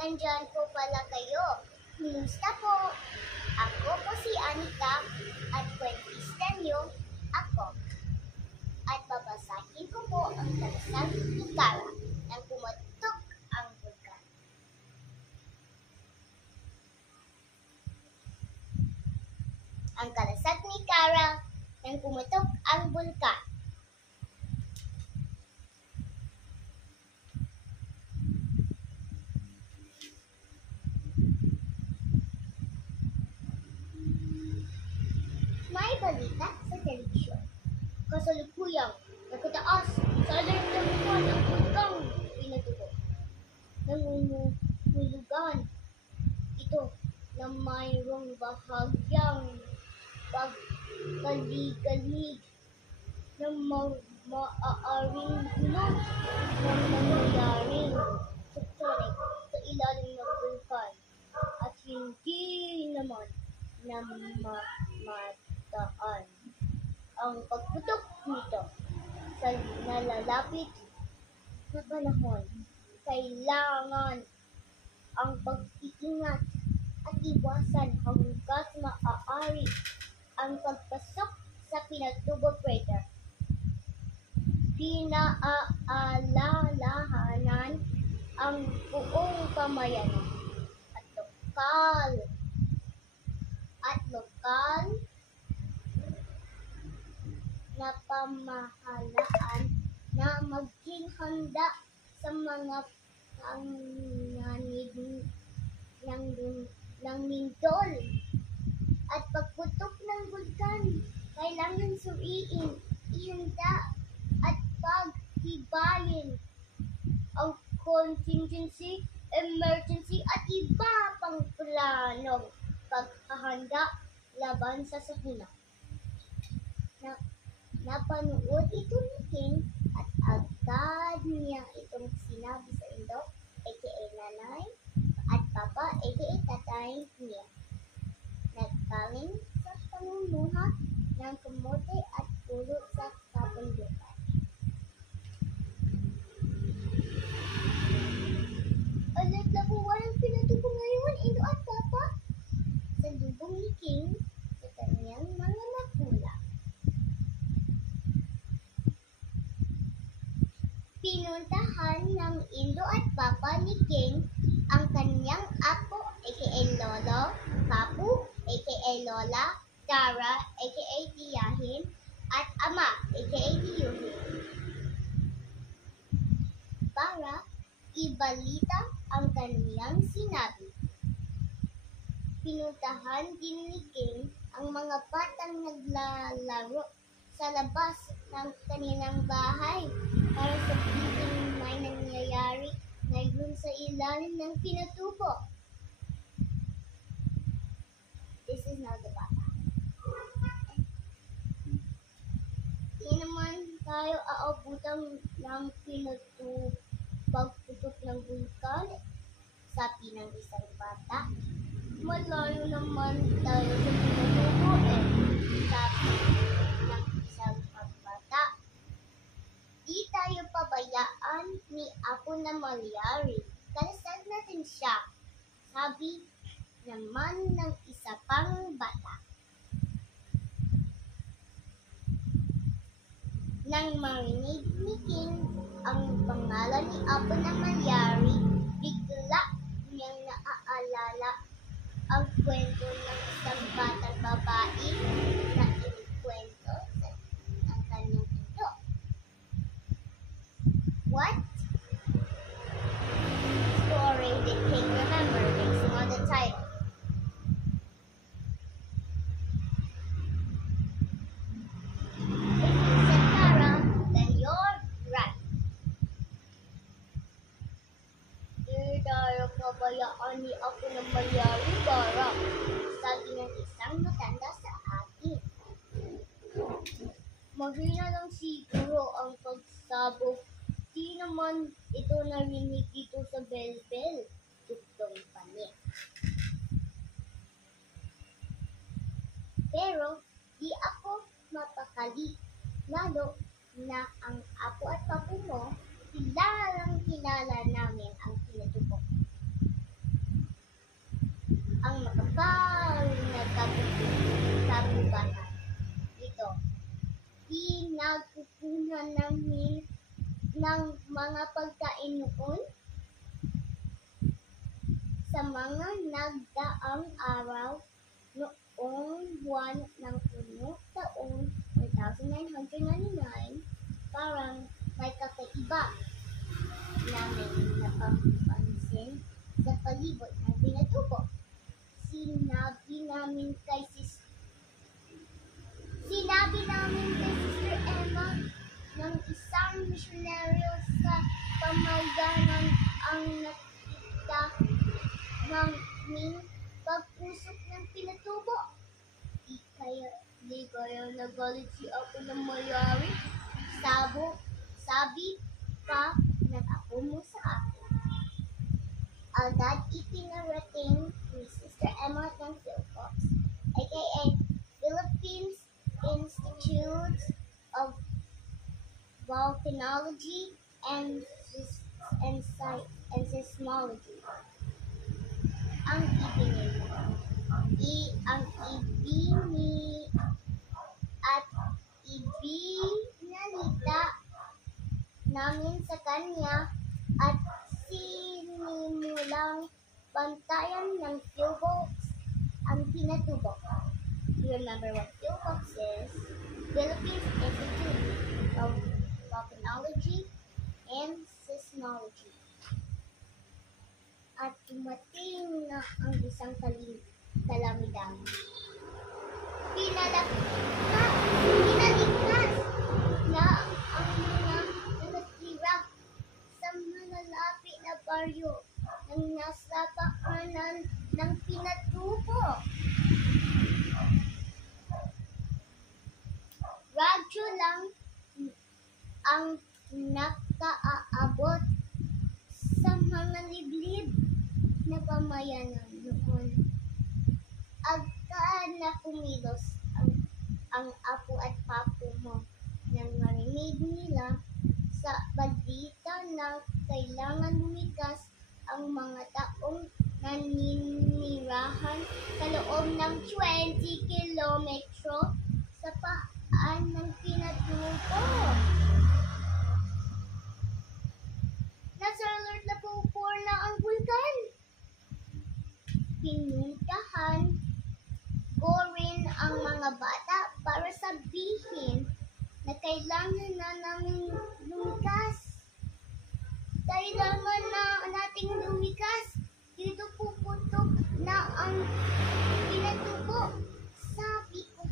Nandyan po pala kayo. Kumusta po? Ako po si Anika at kwentista niyo ako. At babasahin ko po ang kalasag ni Kara nang pumutok ang bulkan. Ang kalasag ni Kara nang pumutok ang bulkan. May balita sa telebisyon. Kasalukuyang nakataas sa alarm ng bulkang pinatubo. Nangungulugan ito na mayroong bahagyang pagkalig-galig na maaaring hulog ng nangyayaring tectonic sa ilalim ng bulkan at hindi naman na mataan ang pagputok nito sa nalalapit na panahon. Kailangan ang pag-iingat at iwasan hanggat maaari ang pagpasok sa Pinatubo crater. Pinaalalahanan ang buong pamayanan at lokal na pamahalaan na maging handa sa mga panganib ng lindol at pagputok ng bulkan. Kailangan suriin, ihanda at paghibalin ang contingency, emergency at iba pang planong paghahanda laban sa sakuna. Napanood ito ni King at agad niya itong sinabi sa Indo, aka Nanay, at Papa, aka Tatay niya. Nagkaling sa pangunuha ng kamote at pulo sa kabundukan. Alat na po walang pinatubo ngayon, Indo at Papa. Salubong ni King sa kanyang mga magulang. Pinuntahan ng Indo at Papa ni King ang kanyang apo, aka Lolo, Papu, aka Lola, Kara, aka Tiyahin, at Ama, aka Tiyuhin, para ibalita ang kanyang sinabi. Pinuntahan din ni King ang mga batang naglalaro sa labas ng kanilang bahay para sabihin may nangyayari ngayon sa ilalim ng Pinatubo. This is not the Papa. Di naman tayo aabutan ng pagputok ng bulkan, sabi ng isang bata. Malayo naman tayo sa Pinatubo sabi ng isang bata. Di tayo pabayaan ni Apo na malyari. Kalasag natin siya, sabi naman ng isa pang bata. Nang marinig ni King ang pangalan ni Apo na malyari, bigla niyang naaalala ang kwento ng isang batang babae na inikwento ng kanyang ito. What story did King remember basing on the title? If you said Kara, then you're right. Di tayo pabayaan ni Apo na malyari, Kara, sabi ng isang matanda sa atin. Mahina lang siguro ang pagsabog. Di naman ito narinig dito sa bell-bell. Tugtong pa niya. Pero di ako mapakali. Lalo na ang Apo at Papu mo, kilalang kilala namin ang Pinatubo. pinagkukunan namin ng mga pagkain noon sa mga nagdaang araw noong buwan ng Puno taong 1999, parang may kakaiba namin napapansin sa palibot ng pinatubo. Sinabi namin kay Sister Emma ng isang misyonaryo sa pamaganan ang nakita naming pagpusok ng pinatubo. Di kaya nagalit si Apo ng Mayari? Sabi pa ng apo mo sa akin. Agad ipinarating ni Sister Emma ng Philpox, aka Philippines Institute of Volcanology and Seismology. Ang ibinalita namin sa kanya at sinimulang bantayan ng Philpox ang pinatubo. You remember what Philpox is? Philippines Institute of Volcanology and Seismology. At dumating na ang isang kalamidad. Pinaligtas na ang mga nakatira sa malalapit na baryo ng nasa paanan ng pinatubo. Radyo lang ang nakaaabot sa mga liblib na pamayanan noon. Agad na kumilos ang apo at papo mo nang marinig nila sa balita na kailangan lumikas ang mga taong naninirahan sa loob ng 20 kilometro sa paan ng pinatubo. Nasa alert na po na ang bulkan. Pinuntahan ko rin ang mga bata para sabihin na kailangan na namin lumikas. Kailangan na nating lumikas. Dito puputok na ang pinatubo. Sabi ko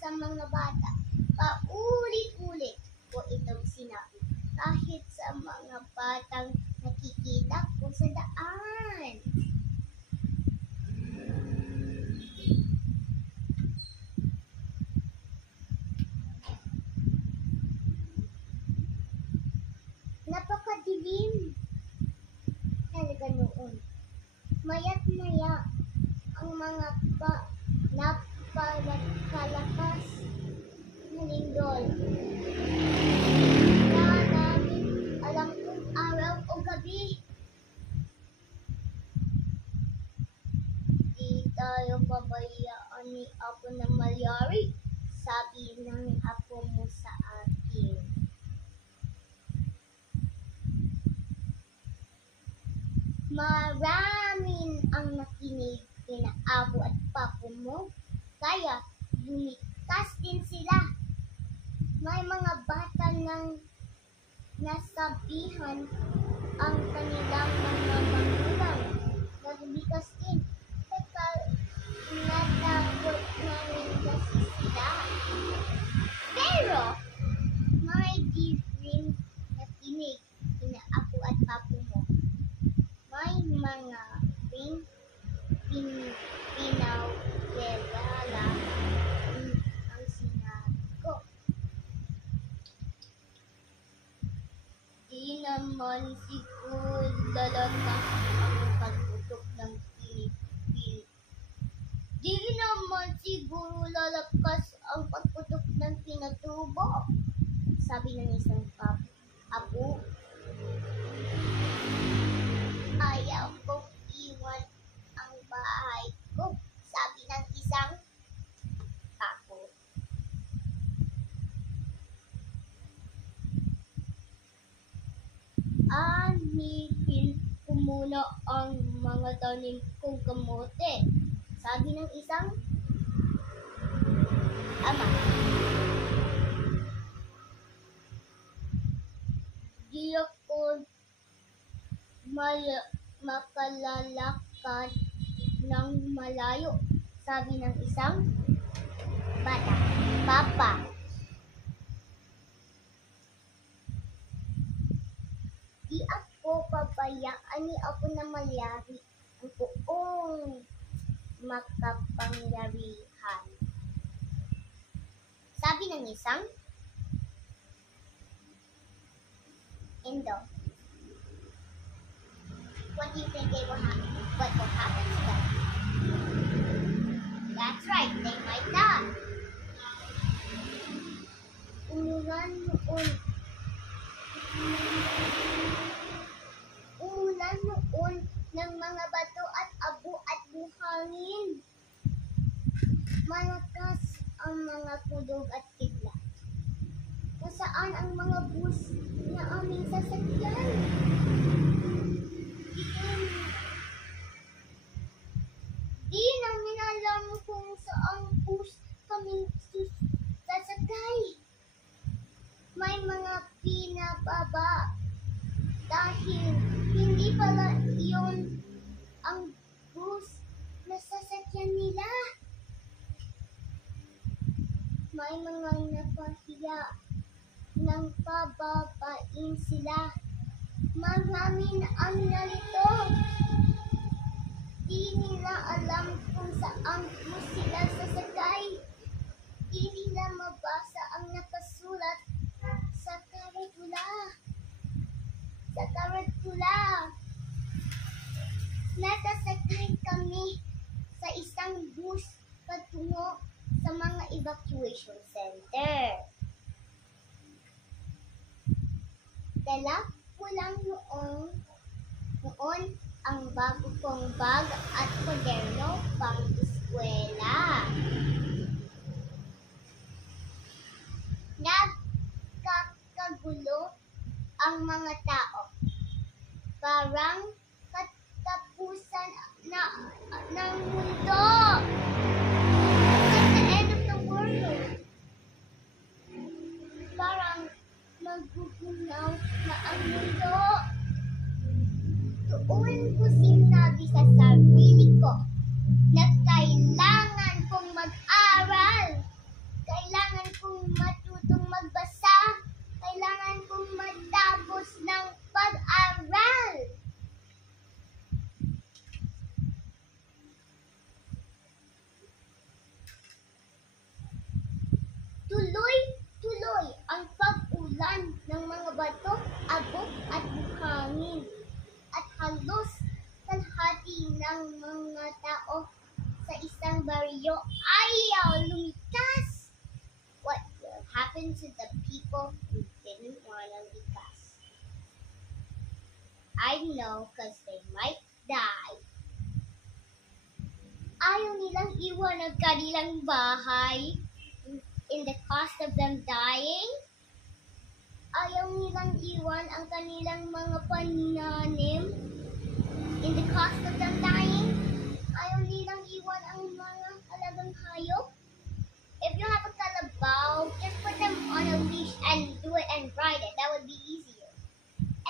sa mga bata. Paulit-ulit ko itong sinabi. Kahit sa mga batang nakikita ko sa daan. Napakadilim talaga noon. Maya't maya ang mga napakalakas na lindol. Na namin alam kung araw o gabi. Di tayo pabayaan ni Apo ng Mayari, sabi ng apo mo sa akin. Maraming ang nakinig kina Apo at Papo mo, kaya lumikas din sila. May mga bata nang nasabihan ang kanilang mga magulang na lumikas din. Teka, natakot namin kasi sila. Pero, may di rin nakinig kina Apo at Papo mo. May mga ring pinawelala ang sinabi ko. Di naman siguro lalakas ang pagputok ng pinipil. Di naman siguro lalakas ang pagputok ng pinatubo, sabi ng isang apo. Ayaw kong iwan ang bahay ko, sabi ng isang apo. muna ang mga tanim kong kamote. Sabi ng isang ama. Di ako makalalakad ng malayo. Sabi ng isang bata. Papa, di ako pabayaan ni ako na malyari ang buong makapangyarihan. Sabi ng isang Indo. What do you think they will happen? What will happen to them? That's right, they might die. Umulan noon ng mga bato at abo at buhangin. Malakas ang mga kulog at kidlat. Nasaan ang mga bus na aming sasakyan? Di namin alam kung saang bus kami sasakay. May mga pinababa dahil hindi pala iyon ang bus na sasakyan nila. May mga napahiya nang pababain sila. Marami na ang nalito. Di nila alam kung saang bus sila sasakay. Di nila mabasa ang nakasulat sa karatula. Nasasakay kami sa isang bus patungo sa mga evacuation center. Dala ko lang noon ang bago kong bag at kwaderno pang eskwela. Nagkakagulo ang mga tao. Parang katapusan ng mundo. At the end of the world. Parang magugunaw na ang mundo. Doon ko sinabi sa sarili ko na kailangan kong mag-aral. Kailangan kong matutong magbasa. Kailangan kong matapos ng pag-aral. Tuloy ang pag-ulan ng mga bato, abot at buhangin. At halos kalahati ng mga tao sa isang baryo ayaw lumikas. What will happen to the people who didn't want to likas? I know, because they might die. Ayaw nilang iwan ang kanilang bahay in the cost of them dying. Ayaw nilang iwan ang kanilang mga pananim in the cost of them dying. Ayaw nilang iwan ang mga alagang hayop. If you have a kalabaw, just put them on a leash and do it and ride it. That would be easier.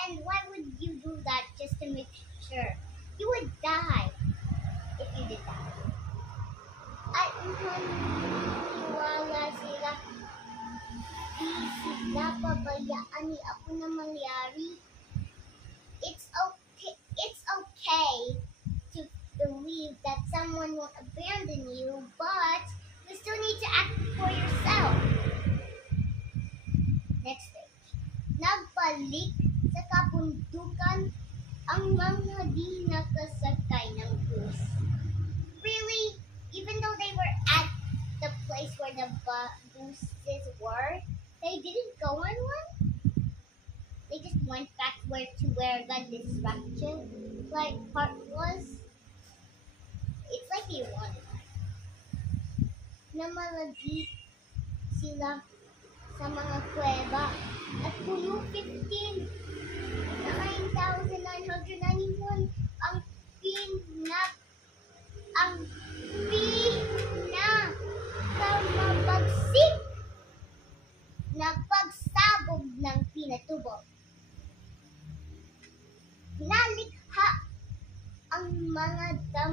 And why would you do that just to make sure? You would die if you did that. At maniwala sila. Di sila pabayaan ni ako na mangyari. It's okay to believe that someone won't abandon you, but you still need to act for yourself. Next page. Nagbalik sa kabundukan ang mga di nakasakay ng bus. Really? Even though they were at the place where the buses were, they didn't go on one? They just went back to where the destruction part was? It's like they wanted. Namalagi sila sa mga kuweba at puno 9,991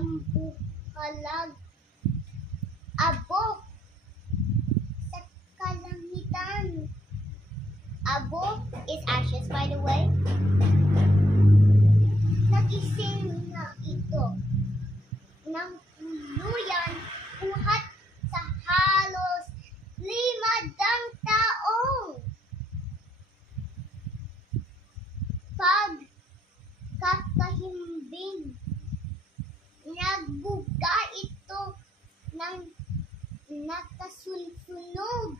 dambuhalag, abo sa kalangitan. Abo is ashes, by the way. Nagising na ito ng tuluyan buhat sa halos 500 taong pagkakahimbing. Nagbuga ito ng nakasunsunog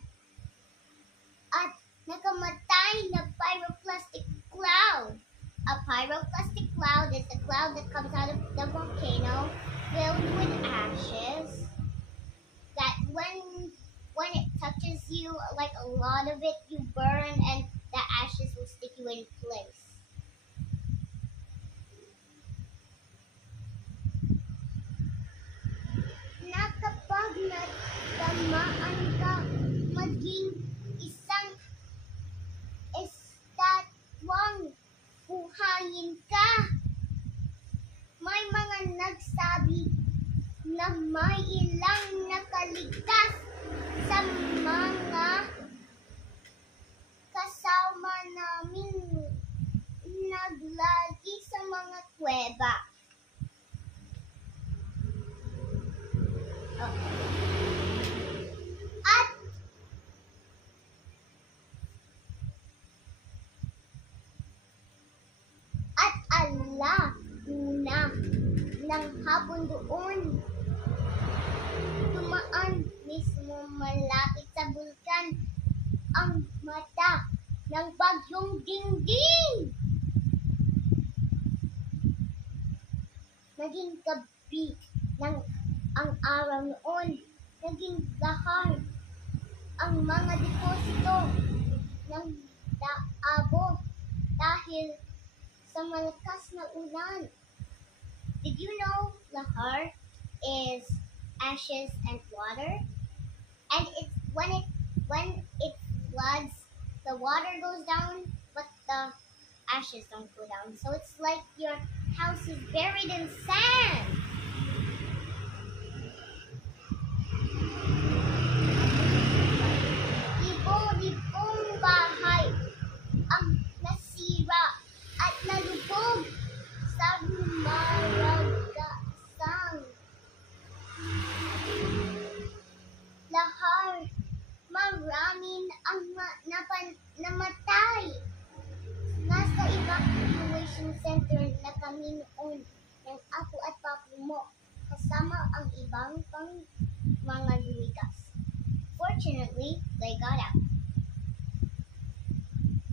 at nakamatay na pyroclastic cloud. A pyroclastic cloud is a cloud that comes out of the volcano filled with ashes that when it touches you, like a lot of it, you burn and the ashes will stick you in place. Na kapag natamaan ka, maging isang estatwang buhangin ka. May mga nagsabi na may ilang nakaligtas sa mga kasama namin naglagi sa mga kuweba. At ala una ng hapon doon, dumaan mismo malapit sa bulkan ang mata ng bagyong Dingding. Naging gabi ng ang araw noon, naging lahar ang mga deposito ng abo dahil sa malakas na ulan. Did you know lahar is ashes and water? And it's when it floods, the water goes down, but the ashes don't go down. So it's like your house is buried in sand. Libo-libong bahay ang nasira at nalubog sa Maragasan. Lahar, maraming ang namatay. Nasa evacuation center na kami noon ng ako at papo mo, kasama ang ibang pang mga lumikas. Fortunately, they got out.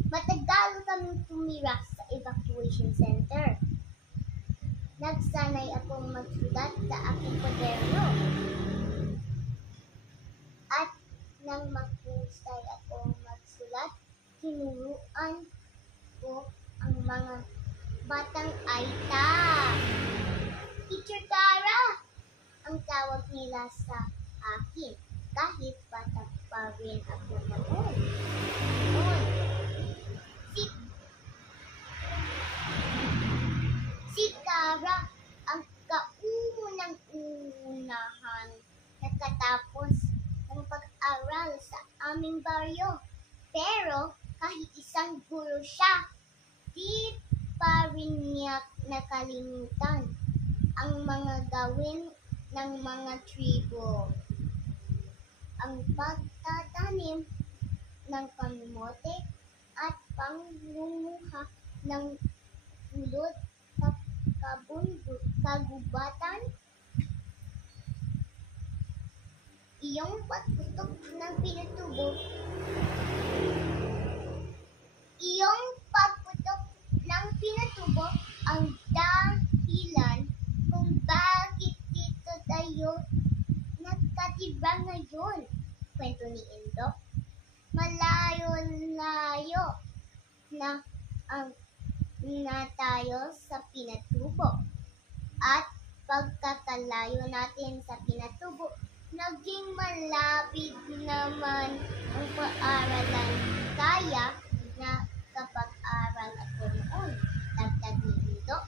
Matagal kaming tumira sa evacuation center. Nagsanay akong magsulat sa aking kwaderno. At nang maghusay akong magsulat, tinuruan ko ang mga batang Aita. Teacher Cara, ang tawag nila sa akin. Kahit bata pa rin ako noon. Si Cara ang kaunang-unahan nakatapos ng pag-aral sa aming baryo. Pero kahit isang guro siya, di pa rin niya nakalimutan ang mga gawin ng mga tribo. Ang pagtatanim ng kamote at pangunguha ng pulot sa kagubatan, iyong pagputok ng pinatubo, ang dahilan kung bakit dito tayo nagkatibra ngayon. Kwento ni Indok. Malayo-layo na ang tayo sa Pinatubo. At pagkakalayo natin sa Pinatubo, naging malapit naman ang paaralan. Kaya na kapag-aral ako noon, dagdag ni Indok.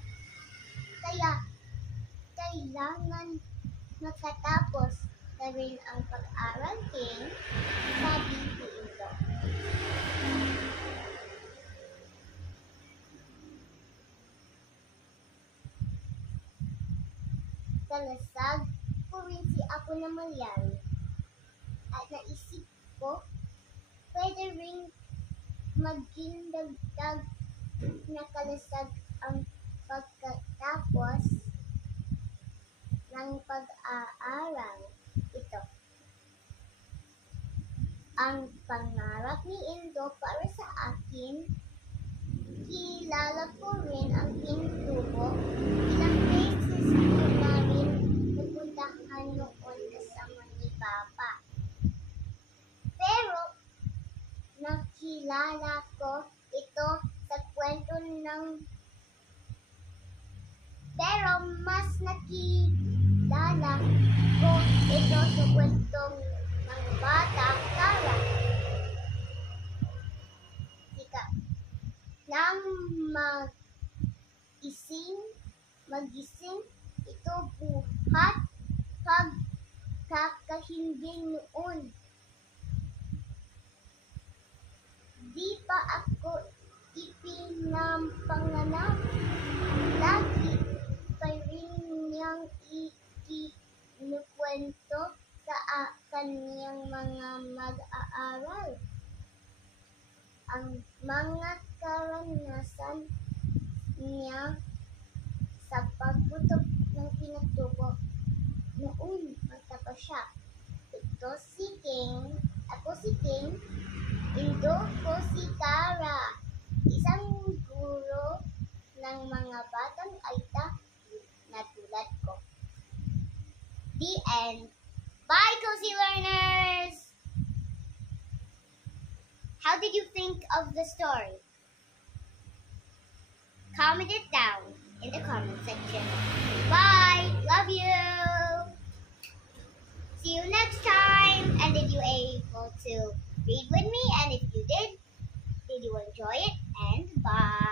Kaya kailangan makatapos na rin ang pag-aral, King, sabi ni Indo. Talasag ko rin si Apo na Malyari at naisip ko pwede ring maging dagdag na kalasag ang pagkatapos ng pag-aaral. Ito ang pangarap ni Indo para sa akin. Kilala ko rin ang Pintubo. Ilang beses ko na rin napuntahan noon kasama ni Papa. Pero nakilala ko ito sa kwento pero mas nakilala ko ito sa kwentong ng Batang Tara. Sika. Nang magising ito buhat pagkakahimbing noon. Di pa ako ipinampanganak. Lagi pa rin niyang ikinukwento sa kaniyang mga mag-aaral ang mga karanasan niya sa pagputok ng Pintubo noon bata pa siya. Ito si King, ako si King, Indo ko si Tara, isang guro ng mga batang aita na tulad ko. The end. Bye, Cozy Learners! How did you think of the story? Comment it down in the comment section. Bye! Love you! See you next time! And did you able to read with me? And if you did you enjoy it? And bye!